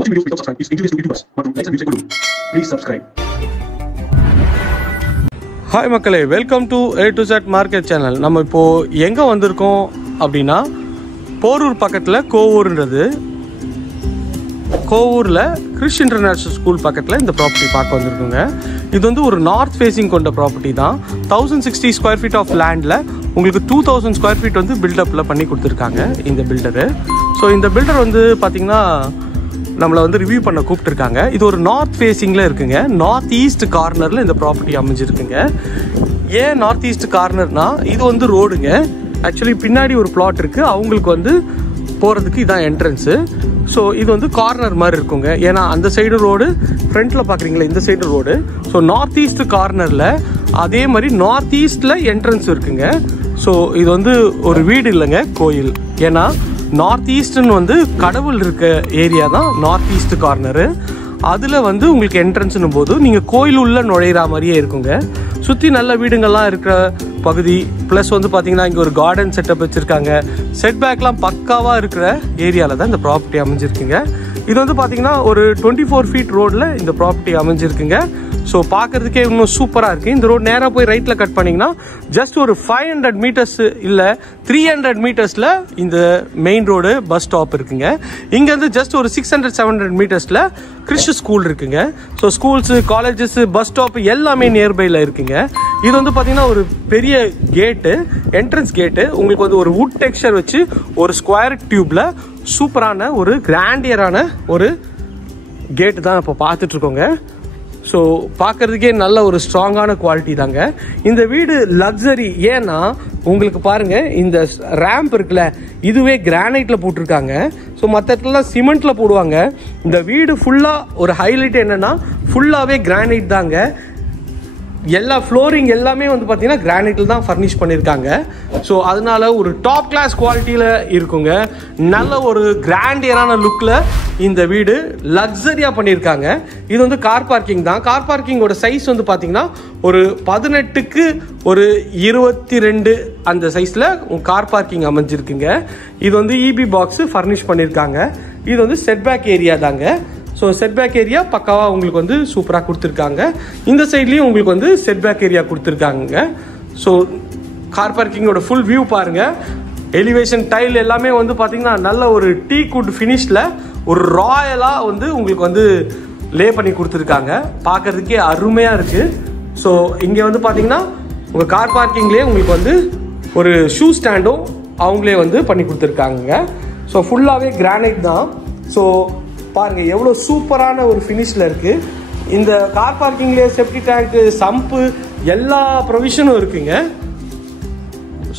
Watching videos without subscribe is injurious to YouTubers. மற்றும் likes and views கொடுங்க. Please subscribe. Hi மக்களே, welcome to A to Z market channel. நம்ம இப்போ எங்க வந்திருக்கோம் அப்படின்னா போரூர் பக்கத்துல கோவூர்ன்றது. கோவூர்ல கிறிஸ் இன்டர்நேஷனல் ஸ்கூல் பக்கத்துல இந்த ப்ராப்பர்ட்டி பார்க்க வந்திருக்குங்க. இது வந்து ஒரு நார்த் ஃபேசிங் கொண்ட ப்ராப்பர்ட்டி தான். 1060 ஸ்கொயர் ஃபீட் ஆஃப் லேண்டில் உங்களுக்கு 2000 ஸ்கொயர் ஃபீட் வந்து பில்டப்பில் பண்ணி கொடுத்துருக்காங்க இந்த பில்டரு. ஸோ இந்த பில்டர் வந்து பார்த்திங்கன்னா நம்மளை வந்து ரிவ்யூ பண்ண கூப்பிட்டுருக்காங்க. இது ஒரு நார்த் ஃபேஸிங்கில் இருக்குங்க. நார்த் ஈஸ்ட் கார்னரில் இந்த ப்ராப்பர்ட்டி அமைஞ்சிருக்குங்க. ஏன் நார்த் ஈஸ்ட் கார்னர்னால் இது வந்து ரோடுங்க. ஆக்சுவலி பின்னாடி ஒரு பிளாட் இருக்குது, அவங்களுக்கு வந்து போகிறதுக்கு இதான் என்ட்ரன்ஸு. ஸோ இது வந்து கார்னர் மாதிரி இருக்குங்க. ஏன்னா அந்த சைடு ரோடு, ஃப்ரண்ட்டில் பார்க்குறீங்களா இந்த side road. So north east கார்னரில் அதே மாதிரி நார்த் ஈஸ்டில் என்ட்ரன்ஸ் இருக்குங்க. ஸோ இது வந்து ஒரு வீடு இல்லைங்க, கோயில். ஏன்னா நார்த் ஈஸ்ட்னு வந்து கடவுள் இருக்க ஏரியா தான் நார்த் ஈஸ்ட் கார்னரு. அதில் வந்து உங்களுக்கு என்ட்ரன்ஸ்னும் போது நீங்கள் கோயில் உள்ள நுழையிற மாதிரியே இருக்குங்க. சுற்றி நல்ல வீடுங்கள்லாம் இருக்கிற பகுதி. ப்ளஸ் வந்து பார்த்தீங்கன்னா இங்கே ஒரு கார்டன் செட்டப் வச்சுருக்காங்க. செட்பேக்லாம் பக்காவாக இருக்கிற ஏரியாவில் தான் இந்த ப்ராப்பர்ட்டி அமைஞ்சிருக்குங்க. இது வந்து பார்த்தீங்கன்னா ஒரு 24 ஃபீட் ரோடில் இந்த ப்ராப்பர்ட்டி அமைஞ்சிருக்குங்க. ஸோ பார்க்குறதுக்கே இன்னும் சூப்பராக இருக்குது. இந்த ரோடு நேராக போய் ரைட்டில் கட் பண்ணிங்கன்னா ஜஸ்ட் ஒரு 500 மீட்டர்ஸ் இல்லை 300 மீட்டர்ஸில் இந்த மெயின் ரோடு பஸ் ஸ்டாப் இருக்குங்க. இங்கேருந்து ஜஸ்ட் ஒரு 600-700 மீட்டர்ஸில் கிறிஸ் ஸ்கூல் இருக்குங்க. So schools, colleges, bus stop எல்லாமே நியர்பையில் இருக்குங்க. இது வந்து பார்த்தீங்கன்னா ஒரு பெரிய கேட்டு, என்ட்ரன்ஸ் கேட்டு. உங்களுக்கு வந்து ஒரு வுட் டெக்ஸ்சர் வச்சு ஒரு ஸ்கொயர் டியூப்பில் சூப்பரான ஒரு கிராண்டியரான ஒரு கேட்டு தான் இப்போ பார்த்துட்ருக்கோங்க. ஸோ பார்க்குறதுக்கே நல்ல ஒரு ஸ்ட்ராங்கான குவாலிட்டி தாங்க இந்த வீடு. லக்ஸரி. ஏன்னா உங்களுக்கு பாருங்கள், இந்த ரேம்ப் இருக்குல்ல, இதுவே கிரானைட்டில் போட்டிருக்காங்க. ஸோ மற்ற இடத்துலலாம் சிமெண்ட்டில் போடுவாங்க. இந்த வீடு ஃபுல்லாக ஒரு ஹைலைட் என்னென்னா ஃபுல்லாகவே கிரானைட் தாங்க. எல்லா ஃப்ளோரிங் எல்லாமே வந்து பார்த்தீங்கன்னா கிரானைட்டில் தான் ஃபர்னிஷ் பண்ணியிருக்காங்க. ஸோ அதனால ஒரு டாப் கிளாஸ் குவாலிட்டியில் இருக்குங்க. நல்ல ஒரு கிராண்டியரான லுக்கில் இந்த வீடு லக்ஸரியாக பண்ணியிருக்காங்க. இது வந்து கார் பார்க்கிங் தான். கார் பார்க்கிங்கோட சைஸ் வந்து பார்த்தீங்கன்னா ஒரு 18க்கு ஒரு 22 அந்த சைஸில் கார் பார்க்கிங் அமைஞ்சிருக்குங்க. இது வந்து இபி பாக்ஸு ஃபர்னிஷ் பண்ணியிருக்காங்க. இது வந்து செட்பேக் ஏரியா தாங்க. ஸோ செட்பேக் ஏரியா பக்காவாக உங்களுக்கு வந்து சூப்பராக கொடுத்துருக்காங்க. இந்த சைட்லேயும் உங்களுக்கு வந்து செட்பேக் ஏரியா கொடுத்துருக்காங்க. ஸோ கார் பார்க்கிங்கோட ஃபுல் வியூ பாருங்கள். எலிவேஷன் டைல் எல்லாமே வந்து பார்த்தீங்கன்னா நல்ல ஒரு டீக் வுட் ஃபினிஷில் ஒரு ராயலாக வந்து உங்களுக்கு வந்து லே பண்ணி கொடுத்துருக்காங்க. பார்க்குறதுக்கே அருமையாக இருக்குது. ஸோ இங்கே வந்து பார்த்தீங்கன்னா உங்கள் கார் பார்க்கிங்லேயே உங்களுக்கு வந்து ஒரு ஷூ ஸ்டாண்டும் அவங்களே வந்து பண்ணி கொடுத்துருக்காங்க. ஸோ ஃபுல்லாகவே கிரானைட் தான். ஸோ பாருங்க எவ்வளோ சூப்பரான ஒரு ஃபினிஷில் இருக்குது. இந்த கார் பார்க்கிங்லேயே செப்டி டேங்க்கு, சம்பு, எல்லா ப்ரொவிஷனும் இருக்குங்க.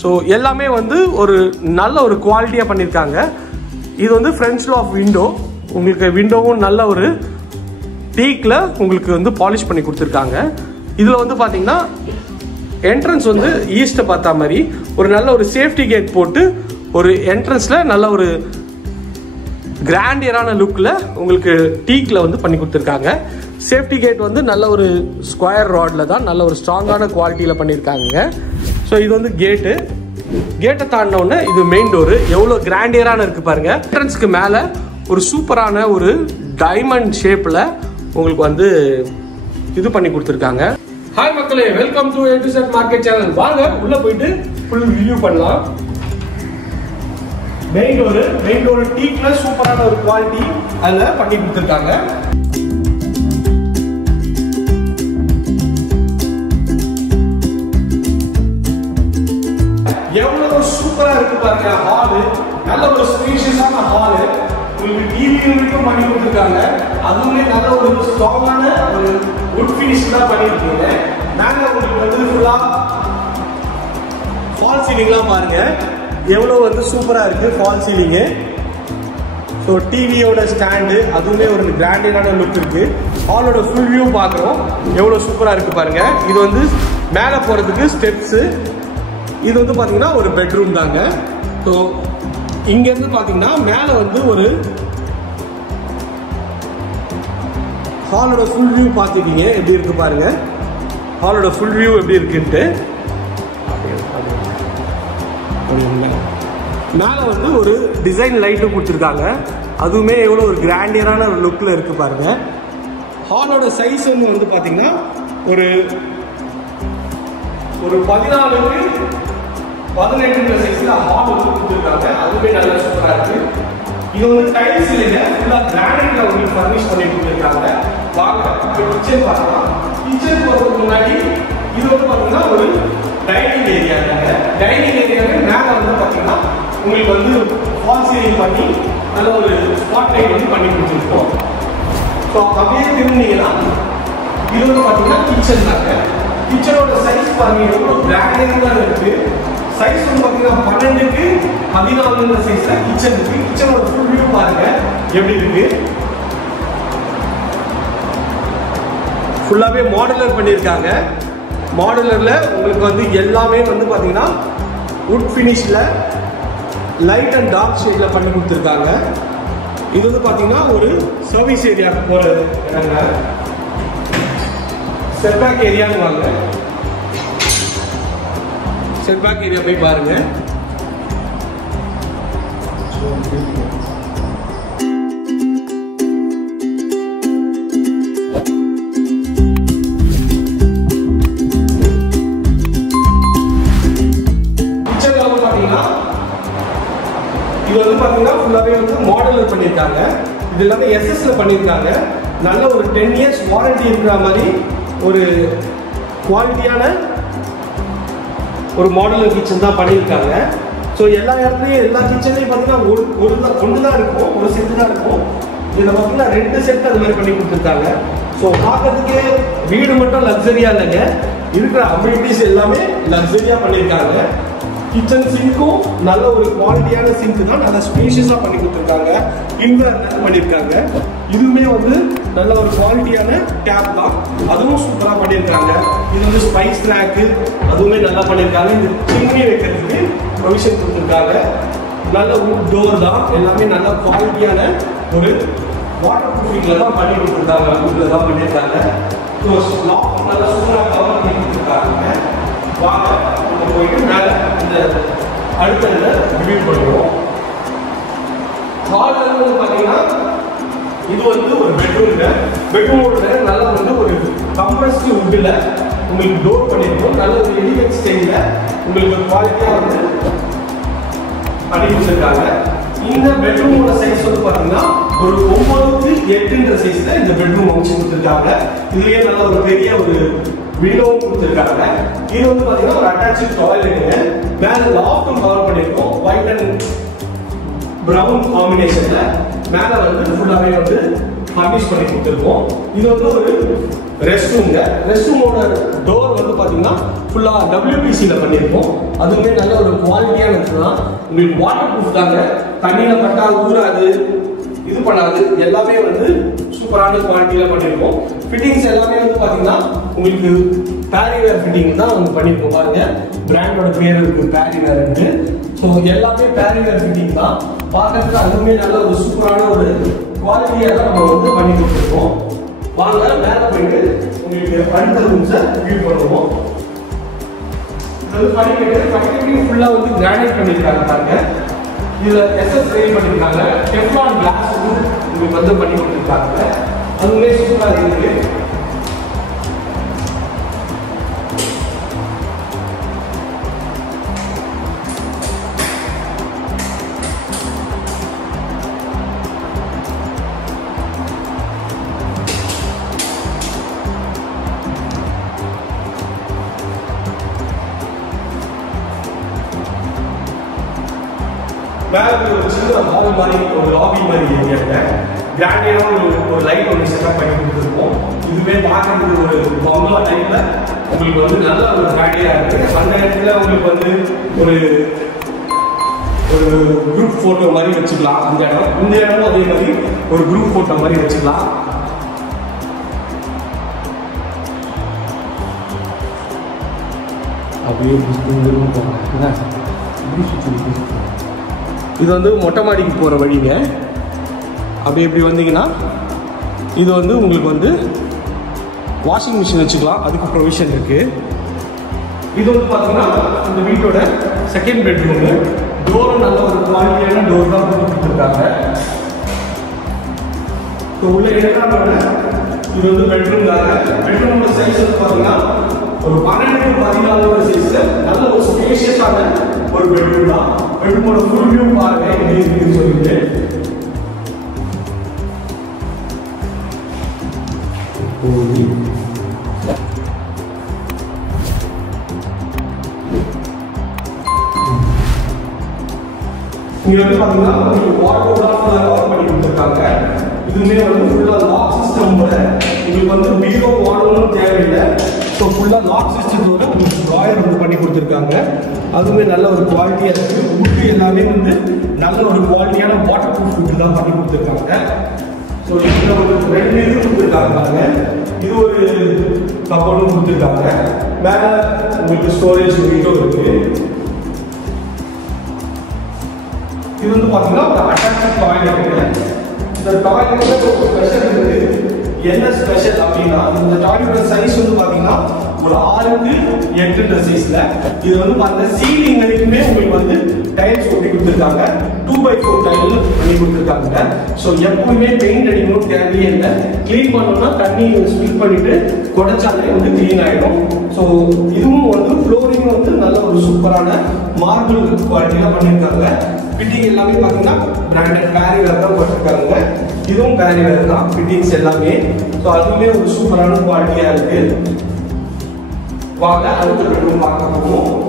ஸோ எல்லாமே வந்து ஒரு நல்ல ஒரு குவாலிட்டியாக பண்ணியிருக்காங்க. இது வந்து ஃப்ரண்ட்ஸில் ஆஃப் விண்டோ. உங்களுக்கு விண்டோவும் நல்ல ஒரு டீக்கில் உங்களுக்கு வந்து பாலிஷ் பண்ணி கொடுத்துருக்காங்க. இதில் வந்து பார்த்தீங்கன்னா என்ட்ரன்ஸ் வந்து ஈஸ்ட்டை பார்த்தா மாதிரி ஒரு நல்ல ஒரு சேஃப்டி கேட் போட்டு ஒரு என்ட்ரன்ஸில் நல்ல ஒரு கிராண்டியரான லுக்கில் உங்களுக்கு டீக்கில் வந்து பண்ணி கொடுத்துருக்காங்க. சேஃப்டி கேட் வந்து நல்ல ஒரு ஸ்கொயர் ராடில் தான் நல்ல ஒரு ஸ்ட்ராங்கான குவாலிட்டியில் பண்ணியிருக்காங்க. ஸோ இது வந்து கேட்டை தாண்டினோடனே இது மெயின் டோரு. எவ்வளோ கிராண்டியரான இருக்குது பாருங்கள். என்ட்ரன்ஸ்க்கு மேலே ஒரு சூப்பரான ஒரு டைமண்ட் ஷேப்பில் உங்களுக்கு வந்து இது பண்ணி கொடுத்துருக்காங்க. ஹாய் மக்களே, welcome to A to Z market channel. வாங்க உள்ளே போயிட்டு ஃபுல் ரிவ்யூ பண்ணலாம். மெயின் டோரு டீக்ல சூப்பரான ஒரு குவாலிட்டி அதில் பண்ணி கொடுத்துருக்காங்க. எவ்வளவு சூப்பரா இருக்கு பாருங்க. ஹாலு நல்ல ஒரு ஸ்பேஷியஸான ஹாலு. உங்களுக்கு டிவி யூனிட்டும் பண்ணி கொடுத்துருக்காங்க. அதுவுமே நல்ல ஒரு ஸ்ட்ராங்கான ஒரு வுட் ஃபினிஷ் தான் பண்ணியிருக்கீங்க. மேலே உங்களுக்கு வந்து ஃபுல்லாக ஃபால் சீலிங்லாம் பாருங்க எவ்வளோ வந்து சூப்பராக இருக்குது ஃபால் சீலிங்கு. ஸோ டிவியோட ஸ்டாண்டு அதுவுமே ஒரு கிராண்டியரான லுக் இருக்குது. ஹாலோட ஃபுல் வியூ பார்க்குறோம். எவ்வளோ சூப்பராக இருக்குது பாருங்கள். இது வந்து மேலே போகிறதுக்கு ஸ்டெப்ஸு. இது வந்து பார்த்தீங்கன்னா ஒரு பெட்ரூம் தாங்க. ஸோ இங்கேருந்து பார்த்தீங்கன்னா மேலே வந்து ஒரு ஹாலோட ஃபுல் வியூ பார்த்துக்கிங்க எப்படி இருக்குது பாருங்கள். ஹாலோட ஃபுல் வியூ எப்படி இருக்குன்ட்டு மேலே வந்து ஒரு டிசைன் லைட்டும் கொடுத்துருக்காங்க. அதுவுமே எவ்வளோ ஒரு கிராண்டியரான ஒரு லுக்கில் இருக்குது பாருங்கள். ஹாலோட சைஸ் வந்து பார்த்தீங்கன்னா ஒரு 14x18 சைஸில் ஹால் வந்து கொடுத்துருக்காங்க. அதுவுமே நல்லா சூப்பராக இருக்குது. இது வந்து டைல்ஸ் இல்லைங்க, ஃபுல்லாக கிரானைட்ல உங்களுக்கு ஃபர்னிஷ் பண்ணி கொடுத்துருக்காங்க. வாங்க இப்போ கிச்சன் பார்க்கலாம். கிச்சன் போகிறதுக்கு முன்னாடி இது வந்து பார்த்தீங்கன்னா ஒரு டைனிங் ஏரியா இருக்காங்க. டைனிங் ஏரியாவில் மேலே வந்து பார்த்தீங்கன்னா உங்களுக்கு வந்து ஃபால் சீலிங் பண்ணி நல்ல ஒரு ஸ்பாட் லைட் வந்து பண்ணி கொடுத்துருக்கோம். ஸோ அப்படியே திரும்பினீங்கன்னா இது வந்து பார்த்தீங்கன்னா கிச்சன் தாங்க. கிச்சனோட சைஸ் பாருங்க எவ்வளோ கிராண்டியராக இருக்குது. சைஸ் வந்து பார்த்தீங்கன்னா 12x14 சைஸில் கிச்சன் இருக்கு. கிச்சனோட ஃபுல் வியூ பாருங்க எப்படி இருக்கு. ஃபுல்லாகவே மாடுலர் பண்ணியிருக்காங்க. மாடுலரில் உங்களுக்கு வந்து எல்லாமே வந்து பார்த்தீங்கன்னா வுட் ஃபினிஷில் லைட் அண்ட் டார்க் ஷேடில் பண்ணி கொடுத்துருக்காங்க. இது வந்து பார்த்தீங்கன்னா ஒரு சர்வீஸ் ஏரியா போகிற இடங்க. செட்பேக் ஏரியான்னு வாங்க. செட்பேக் ஏரியா போய் பாருங்க. இது வந்து பார்த்தீங்கன்னா ஃபுல்லாகவே வந்து மாடலர் பண்ணியிருக்காங்க. இது எல்லாமே எஸ்எஸ்ல பண்ணியிருக்காங்க. நல்ல ஒரு 10 years வாரண்டி இருக்கிற மாதிரி ஒரு குவாலிட்டியான ஒரு மாடலர் கிச்சன் தான் பண்ணியிருக்காங்க. ஸோ எல்லா இடத்துலையும் எல்லா கிச்சன்லையும் பார்த்தீங்கன்னா ஒன்று தான் இருக்கும், ஒரு செட்டு தான் இருக்கும். இதில் பார்த்தீங்கன்னா 2 செட் அது மாதிரி பண்ணி கொடுத்துருக்காங்க. ஸோ பார்க்கறதுக்கே வீடு மட்டும் லக்ஸரியாக இல்லைங்க, இருக்கிற அம்யூனிட்டிஸ் எல்லாமே லக்ஸரியாக பண்ணியிருக்காங்க. கிச்சன் சிங்க்கும் நல்ல ஒரு குவாலிட்டியான சிங்க் தான், நல்லா ஸ்பேஷியஸாக பண்ணி கொடுத்துருக்காங்க. இன்வெர்டர் பண்ணியிருக்காங்க. இதுவுமே வந்து நல்ல ஒரு குவாலிட்டியான டேப் தான், அதுவும் சூப்பராக பண்ணியிருக்காங்க. இது வந்து ஸ்பைஸ் ரேக்கு அதுவுமே நல்லா பண்ணியிருக்காங்க. இது சிம்னி வைக்கிறதுக்கு ப்ரொவிஷன் கொடுத்துருக்காங்க. நல்ல வுட் டோர் தான், எல்லாமே நல்ல குவாலிட்டியான ஒரு வாட்டர் ப்ரூஃபிங்கில் தான் பண்ணி கொடுத்துருக்காங்க. வுட்டில் தான் பண்ணியிருக்காங்க. நல்லா சூப்பராக கவர் பண்ணி கொடுத்துருக்காங்க. வாங்க போயிட்டு மேலே இந்த அடுத்த ரிவ்யூ பண்ணுவோம். ஹால் வந்து பார்த்தீங்கன்னா இது வந்து ஒரு பெட்ரூம்ங்க. பெட்ரூமோட நல்லா வந்து ஒரு கம்ப்ரஸ்டு வுட்டில் உங்களுக்கு டோர் பண்ணியிருக்கோம். நல்ல ஒரு எலிகன்ட் ஸ்டைலில் உங்களுக்கு குவாலிட்டியாக வந்து பண்ணி கொடுத்துருக்காங்க. இந்த பெட்ரூமோட சைஸ் வந்து பார்த்தீங்கன்னா ஒரு 9x8 சைஸில் இந்த பெட்ரூம் அமைச்சு கொடுத்துருக்காங்க. இதுலேயே நல்ல ஒரு பெரிய ஒரு விண்டோவும் கொடுத்துருக்காங்க. இது வந்து பார்த்தீங்கன்னா ஒரு அட்டாச்சு டாய்லெட்டுங்க. மேலே லாஃப்டும் கவர் பண்ணியிருக்கோம். ஒயிட் அண்ட் ப்ரௌன் காம்பினேஷனில் மேலே வந்து ஃபுல்லாகவே வந்து ஃபர்னிஷ் பண்ணி கொடுத்துருக்கோம். இது வந்து ஒரு ரெஸ்ட் ரூம்ங்க. ரெஸ்ட் ரூமோட டோர் வந்து பார்த்தீங்கன்னா ஃபுல்லாக WPCயில் பண்ணியிருக்கோம். அதுவுமே நல்ல ஒரு குவாலிட்டியான தான். உங்களுக்கு வாட்டர் ப்ரூஃப் தாங்க, தண்ணியில் பட்டா ஊறாது, இது பண்ணாது, எல்லாமே வந்து சூப்பரான குவாலிட்டியில் பண்ணியிருக்கோம். ஃபிட்டிங்ஸ் எல்லாமே வந்து பார்த்தீங்கன்னா உங்களுக்கு பேரிவேர் ஃபிட்டிங் தான் வந்து பண்ணியிருக்கோம். பாருங்க, பிராண்டோட பேர் இருக்கு பேரிவேர்ன்ட்டு. ஸோ எல்லாமே பேரிவேர் ஃபிட்டிங் தான். பார்க்கறதுக்கு அதுவுமே நல்ல ஒரு சூப்பரான ஒரு குவாலிட்டியாக தான் நம்ம வந்து பண்ணி கொடுத்துருக்கோம். வாங்க மேலே போயிட்டு உங்களுக்கு அடுத்த ரூம்ஸை வியூ பண்ணுவோம். இது வந்து பண்ணிக்கிட்டு ஃபுல்லாக வந்து கிரானைட் பண்ணியிருக்காங்க. பாருங்க, இதில் எஸ்எஸ் ரெடி பண்ணியிருக்காங்க. டெஃப்லான் கிளாஸ் உங்களுக்கு வந்து பண்ணி கொடுத்துருக்காங்க. அதுவுமே சூப்பராக இருக்கு. மேலே ஒரு சின்ன ஹால் மாதிரி ஒரு லாபி மாதிரி ஏரியாங்க. கிராண்டியான ஒரு லைட் ஒன்று செட்டப் பண்ணி கொடுத்துருக்கோம். இதுவே பார்க்கறதுக்கு ஒரு பங்களா டைப்பில் உங்களுக்கு வந்து நல்ல ஒரு கிராண்டியாக இருக்குது. அந்த இடத்துல உங்களுக்கு வந்து ஒரு குரூப் ஃபோட்டோ மாதிரி வச்சுக்கலாம். இந்த இடமும் அதே மாதிரி ஒரு குரூப் ஃபோட்டோ மாதிரி வச்சுக்கலாம். அப்படியே இது வந்து மொட்டை மாடிக்கு போகிற வழிங்க. அப்படி எப்படி வந்தீங்கன்னா இது வந்து உங்களுக்கு வந்து வாஷிங் மிஷின் வச்சுக்கலாம், அதுக்கு ப்ரொவிஷன் இருக்குது. இது வந்து பார்த்தீங்கன்னா இந்த வீட்டோட செகண்ட் பெட்ரூமு. டோரும் நல்ல ஒரு குவாலிட்டியான டோர் தான் கொடுத்துருக்காங்க. ஸோ உள்ள என்ன இது வந்து பெட்ரூம் தாங்க. பெட்ரூமோட சைஸ் வந்து பார்த்தீங்கன்னா ஒரு 12-14 சைஸ்ல நல்ல ஒரு ஸ்பேஷியஸான ஒரு பெட்ரூம் தான். பெட்ரூமோட ஃபுல் வியூ பாருங்க எப்படி இருக்குன்னு சொல்லிட்டு. இங்க வந்து பாத்தீங்கன்னா உங்களுக்கு வாட்டர் கவர் பண்ணி கொடுத்துருக்காங்க. இதுவுமே வந்து ஃபுல்லா லாக் சிஸ்டமோட உங்களுக்கு வந்து பீரோ வாடணும் தேவையில்லை. ஸோ ஃபுல்லா லாக் சிஸ்டத்தோட உங்களுக்கு ட்ராயர் வந்து பண்ணி கொடுத்துருக்காங்க. அதுவுமே நல்ல ஒரு குவாலிட்டியா இருக்கு. உட்டு எல்லாமே வந்து நல்ல ஒரு குவாலிட்டியான வாட்டர் ப்ரூஃப் உட்டு தான் பண்ணி கொடுத்துருக்காங்க. ஸோ இதுல ஒரு 2 இது கொடுத்துருக்காங்க. இது ஒரு கப்பலும் கொடுத்துருக்காங்க. மேல உங்களுக்கு ஸ்டோரேஜ் யூனிட்டும் இருக்கு. இது வந்து பாத்தீங்கன்னா ஒரு அட்டாச்ட் டாய்லெட். இந்த டாய்லெட்ல ஒரு ஸ்பெஷல் இருக்கு. என்ன ஸ்பெஷல் அப்படின்னா இந்த டாய்லெட்டோட சைஸ் வந்து பாத்தீங்கன்னா ஒரு 6x8 சைஸ்ல. இது வந்து பாருங்க சீலிங் வரைக்குமே உங்களுக்கு வந்து டைல்ஸ் ஒட்டி கொடுத்துருக்காங்க. 2x4 டைல் பண்ணி கொடுத்துருக்காங்க. ஸோ எப்பவுமே பெயிண்ட் அடிக்கணும் தேவையே இல்லை. கிளீன் பண்ணோம்னா தண்ணி ஸ்பில் பண்ணிட்டு குடைச்சாலே வந்து கிளீன் ஆயிடும். ஸோ இதுவும் வந்து ஃப்ளோரிங் வந்து நல்ல ஒரு சூப்பரான மார்பிள் குவாலிட்டியா பண்ணியிருக்காங்க. ஃபிட்டிங் எல்லாமே பார்த்தீங்கன்னா பிராண்டட் பேரிவேர் தான் போட்டிருக்காங்க. இதுவும் பேரிவேர் தான் ஃபிட்டிங்ஸ் எல்லாமே. ஸோ அதுவுமே ஒரு சூப்பரான குவாலிட்டியா இருக்கு. வாங்க அடுத்த பெட்ரூம் பார்க்க போவோம்.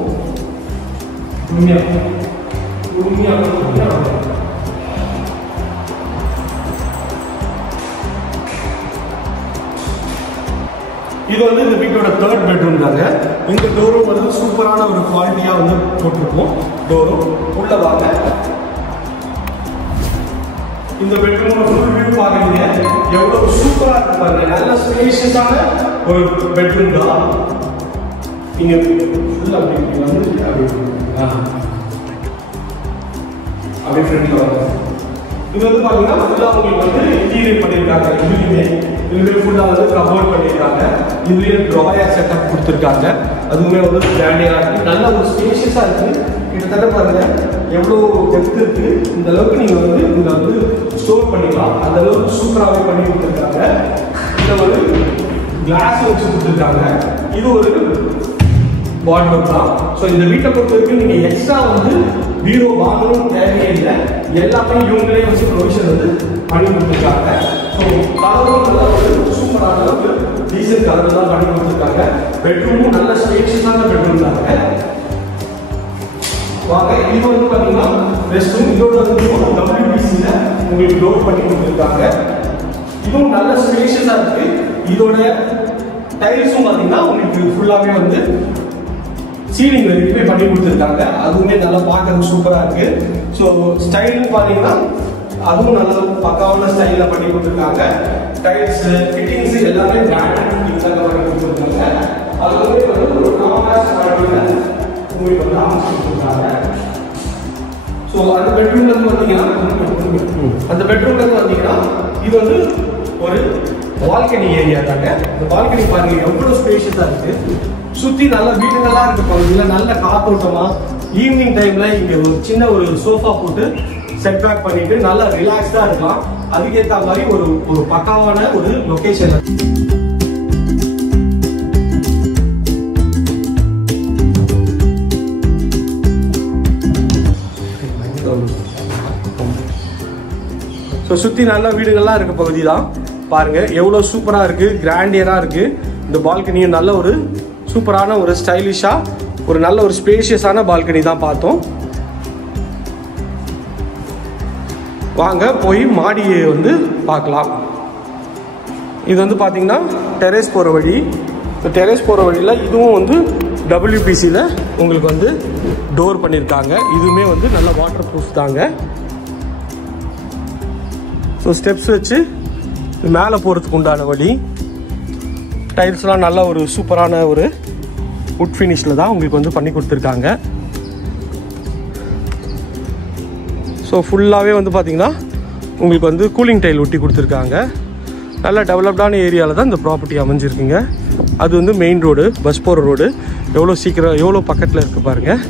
இது வந்து இந்த வீட்டோட 3rd பெட்ரூம் தாங்க. இந்த டோரும் வந்து சூப்பரான ஒரு குவாலிட்டியா வந்து போட்டிருக்கோம். டோரும் உள்ள வாங்க. இந்த பெட்ரூமோட ஃபுல் வியூ பாருங்க. எவ்வளவு சூப்பரா இருக்கு பாருங்க. நல்ல ஸ்பேஷியஸான ஒரு பெட்ரூம் தான். நீங்க ஃபுல்லா அப்படி வந்து அப்படியே ஃப்ரண்ட்ல வாங்க. இது வந்து பாத்தீங்கன்னா ஃபுல்லா உங்களுக்கு வந்து இன்டீரியர் பண்ணிருக்காங்க. இதுலயே ஃபுல்லா வந்து கவர் பண்ணிருக்காங்க. இதுலயே ட்ராயர் செட்டப் கொடுத்துருக்காங்க. அதுவுமே வந்து பிராண்டியா இருக்கு. நல்ல ஒரு ஸ்பேஷியஸா இருக்கு. கிட்டத்தட்ட பாருங்க எவ்வளவு டெப்த் இருக்கு. இந்த அளவுக்கு நீங்க வந்து இங்க வந்து ஸ்டோர் பண்ணிக்கலாம். அந்த அளவுக்கு சூப்பராகவே பண்ணி கொடுத்துருக்காங்க. இதுல ஒரு கிளாஸ் வச்சு கொடுத்துருக்காங்க. இது ஒரு வார்ட்ரோப் தான். ஸோ இந்த வீட்டை பொறுத்த வரைக்கும் நீங்க எக்ஸ்ட்ரா வந்து பீரோ வாங்கணும் தேவையே இல்லை. எல்லாமே இவங்களே வந்து ப்ரொவிஷன் வந்து பண்ணி கொடுத்துருக்காங்க. ஸோ கலரும் நல்ல ஒரு சூப்பரான ஒரு டீசல் கலர் தான் பண்ணி கொடுத்துருக்காங்க. பெட்ரூமும் நல்ல ஸ்பேஷியஸான பெட்ரூம் தாங்க. வாங்க இது வந்து பாத்தீங்கன்னா ரெஸ்ட் ரூம். இதோட வந்து WPCல உங்களுக்கு டோர் பண்ணி கொடுத்துருக்காங்க. இதுவும் நல்ல ஸ்பேஷியஸா இருக்கு. இதோட டைல்ஸும் பாத்தீங்கன்னா உங்களுக்கு ஃபுல்லாவே வந்து சீலிங் வரைக்குமே பண்ணி கொடுத்துருக்காங்க. அதுவுமே நல்லா பார்க்கறது சூப்பரா இருக்கு. ஸோ ஸ்டைல்னு பாத்தீங்கன்னா அதுவும் நல்ல பக்காவான ஸ்டைல பண்ணி கொடுத்துருக்காங்க. டைல்ஸ் ஃபிட்டிங்ஸ் எல்லாமே பிராண்டட் ஃபிட்டிங்ஸாக பண்ணி கொடுத்துருக்காங்க. அதுவுமே வந்து ஒரு காம்பாக்ட் மாடல்ல உங்களுக்கு வந்து அமைச்சு கொடுத்துருக்காங்க. ஸோ அந்த பெட்ரூம்ல இருந்து பார்த்தீங்கன்னா இது வந்து ஒரு பால்கனி ஏரியா தாங்க. இந்த பால்கனி பாருங்க எவ்வளவு ஸ்பேஷியஸா இருக்கு. சுத்தி நல்ல வீடுகளா இருக்கு பகுதியில். நல்ல காத்தோட்டமா ஈவினிங் டைம்ல இங்க ஒரு சின்ன ஒரு சோஃபா போட்டு செட் பேக் பண்ணிட்டு நல்லா ரிலாக்ஸ்டா இருக்கலாம். அதுக்கேற்ற மாதிரி ஒரு பக்காவான ஒரு லொகேஷன். சுத்தி நல்ல வீடுகள்லாம் இருக்க பகுதி தான். பாருங்க எவ்வளவு சூப்பரா இருக்கு. கிராண்டியரா இருக்கு. இந்த பால்கனியும் நல்ல ஒரு சூப்பரான ஒரு ஸ்டைலிஷா ஒரு நல்ல ஒரு ஸ்பேஷியஸான பால்கனி தான் பார்த்தோம். வாங்க போய் மாடியை வந்து பார்க்கலாம். இது வந்து பாத்தீங்கன்னா டெரேஸ் போற வழி. இந்த டெரேஸ் போற வழியில இதுவும் வந்து WPCல உங்களுக்கு வந்து டோர் பண்ணியிருக்காங்க. இதுவுமே வந்து நல்ல வாட்டர் ப்ரூஃப் தாங்க. ஸோ ஸ்டெப்ஸ் வச்சு மேலே போகிறதுக்கு உண்டான வழி. டைல்ஸ்லாம் நல்ல ஒரு சூப்பரான ஒரு வுட் ஃபினிஷில் தான் உங்களுக்கு வந்து பண்ணி கொடுத்துருக்காங்க. ஸோ ஃபுல்லாகவே வந்து பார்த்திங்கன்னா உங்களுக்கு வந்து கூலிங் டைல் ஒட்டி கொடுத்துருக்காங்க. நல்ல டெவலப்டான ஏரியாவில் தான் இந்த ப்ராப்பர்ட்டி அமைஞ்சிருக்குங்க. அது வந்து மெயின் ரோடு, பஸ் போகிற ரோடு. எவ்வளோ சீக்கிரம் எவ்வளோ பக்கத்தில் இருக்குது பாருங்கள்.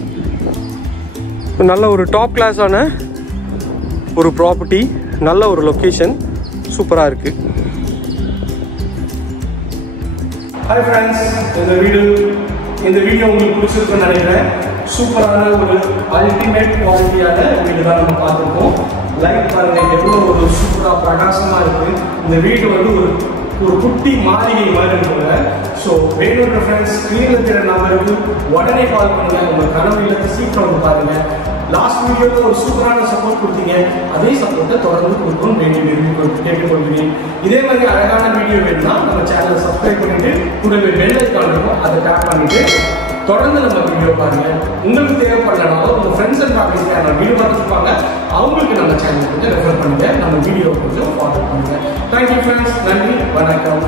நல்ல ஒரு டாப் கிளாஸான ஒரு ப்ராப்பர்ட்டி, நல்ல ஒரு லொக்கேஷன். சூப்பராக இருக்குது. ஹாய் ஃப்ரெண்ட்ஸ், இந்த வீடியோ உங்களுக்கு பிடிச்சிருக்குன்னு நினைக்கிறேன். சூப்பரான ஒரு அல்டிமேட் குவாலிட்டியான வீடு தான் நம்ம பார்த்துருக்கோம். லைட் பாருங்கள் எவ்வளோ ஒரு சூப்பராக பிரகாசமாக இருக்குது. இந்த வீடு வந்து ஒரு குட்டி மாளிகை மாதிரி இருக்குங்க. ஸோ வேணுன்ற ஃப்ரெண்ட்ஸ் ஸ்க்ரீனில் இருக்கிற நம்பருக்கு உடனே கால் பண்ணுங்கள். உங்கள் கனவு இல்லத்தை சீக்கிரம் வந்து பாருங்கள். லாஸ்ட் வீடியோவில் ஒரு சூப்பரான சப்போர்ட் கொடுத்தீங்க. அதே சப்போர்ட்டை தொடர்ந்து கொடுக்கணும் கேட்டுக்கொள்கிறேன். இதே மாதிரி அழகான வீடியோ வேணும்னா நம்ம சேனலை சப்ஸ்கிரைப் பண்ணிட்டு கூடவே பெல் ஐகான் இருக்கும், அதை டேப் பண்ணிட்டு தொடர்ந்து நம்ம வீடியோ பாருங்க. உங்களுக்கு தேவைப்படலனாலும் உங்கள் ஃப்ரெண்ட்ஸ் அண்ட் ஃபேமிலிஸ்க்கு நான் வீடியோ பார்த்துருப்பாங்க, அவங்களுக்கு நம்ம சேனல் கொஞ்சம் ரெஃபர் பண்ணுங்க. நம்ம வீடியோ கொஞ்சம் ஃபாலோ பண்ணுங்க. தேங்க்யூ ஃப்ரெண்ட்ஸ், நன்றி, வணக்கம்.